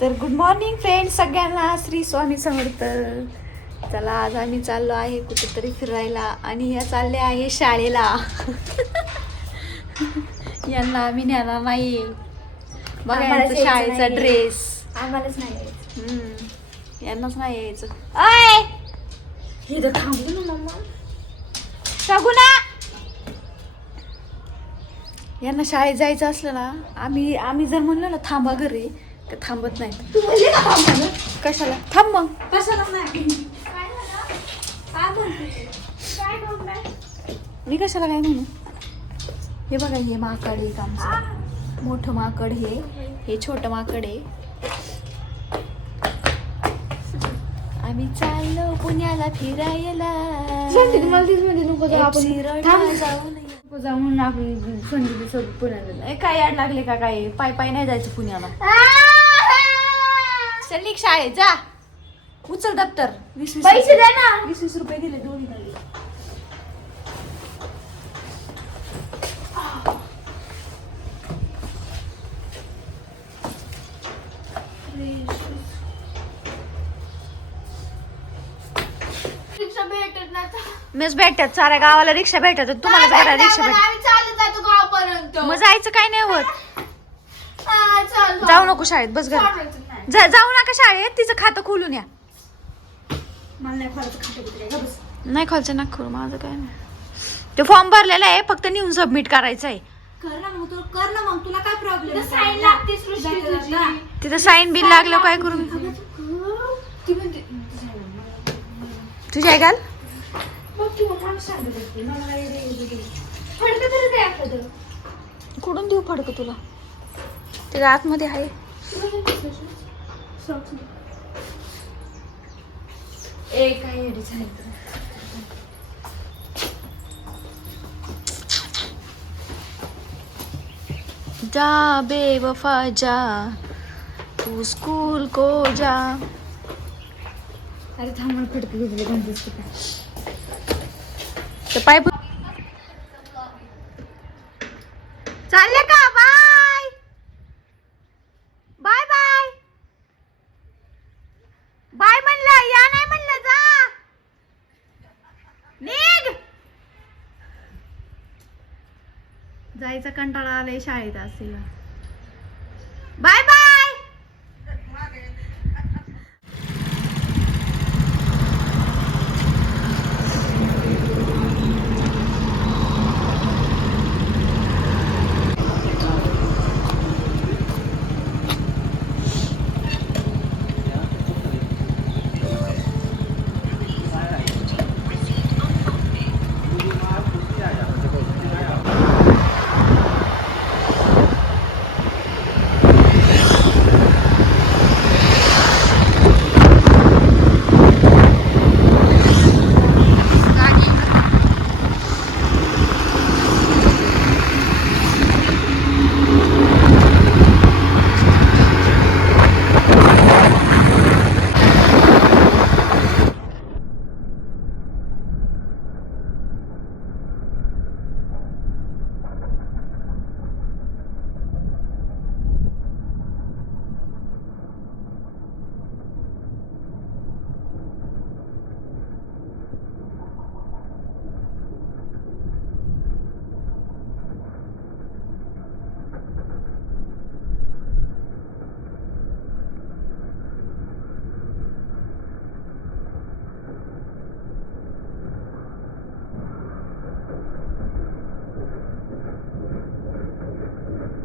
तर good morning friend सगळ्यांना श्री स्वामी समर्थ. चला आज आम्ही चाललो आहे कुठेतरी फिरायला आणि या चालल्या आहे शाळेला. यांना आम्ही नेणार नाही. बघा आम्हालाच यांचा यायचं शाळेचा. ड्रेस आम्हालाच नाही. यांनाच नाही यायचं. अय इथं थांबली ना मम्मा. शगुना! यांना शाळेत जायचं असलं ना आम्ही आम्ही जर म्हणलो ना थांबा घरी तर थांबत नाही तू का थांबा कशाला? थांब मग. कशाला नाही? काय झालं? काय म्हणते काय बोलताय मी कशाला काय म्हणू? हे बघा हे माकड एक आमचं. मोठं माकड हे. हे छोटं माकड आहे. आम्ही चाललो पुण्याला फिरायला. मला तेच म्हणते नको जाऊ आपण. एप्सिरॉडला थांब. जाऊ नये. नको जाऊ म्हणून आपण संगीत सोबत पुण्याला जाऊ. ए, काय याड लागले का काय? पाय पाय नाही जायचं पुण्याला. चल निघ शाळेत जा. उचल दप्तर. वीस वीस पैसे द्या ना. वीस वीस रुपये दिले दोन्ही रिक्षा भेटत नाही मेस भेटतात साऱ्या गावाला रिक्षा भेटतात तुम्हाला जरा रिक्षा भेटत. आम्ही चालत जातो गावापर्यंत. मग जायचं काय नाही होत. हा, चाल जाऊ नको शाळेत बस घर नाही. जाऊ नका शाळेत तिचं खातं खोलून या मला नाही फारच खातं बस. नाही खायचं ना खोलू माझं काय नाही ते फॉर्म भरलेला आहे फक्त नेऊन सबमिट करायचं आहे कर ना मग तू कर ना मग तुला काय प्रॉब्लेम साईन लागते सृष्टी तुझी तिथं साईन बिल लागलं काय करू मी? ती म्हणते तुझी आई घाल मग ती मला सांगत असते मला काय रे- रे- रे. फडकं तरी द्या एखादं. कुठून देऊ फडक तुला त्याच्या आतमध्ये आहे तुला. ए काय झाली. जा बेवफा जा. तू स्कूल को जा. अरे थांब मला फडकं घेतलं बंद दिसते का तर पाय चालले का बाय? जायचा कंटाळा आलाय शाळेत असेल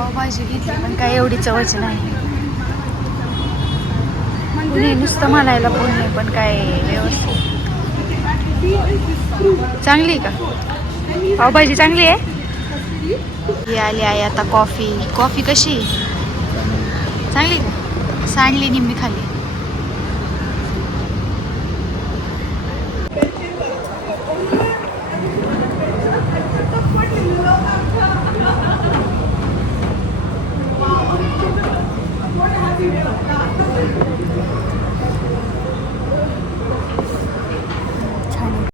पावभाजी घेतली पण काय एवढी चवच नाही. पुणे नुसतं म्हणायला पुणे पण काय व्यवस्थित. चांगली आहे का? पावभाजी चांगली आहे? ही आली आहे आता कॉफी. कॉफी कशी? चांगली आहे का? सांडली निम्मी खाली.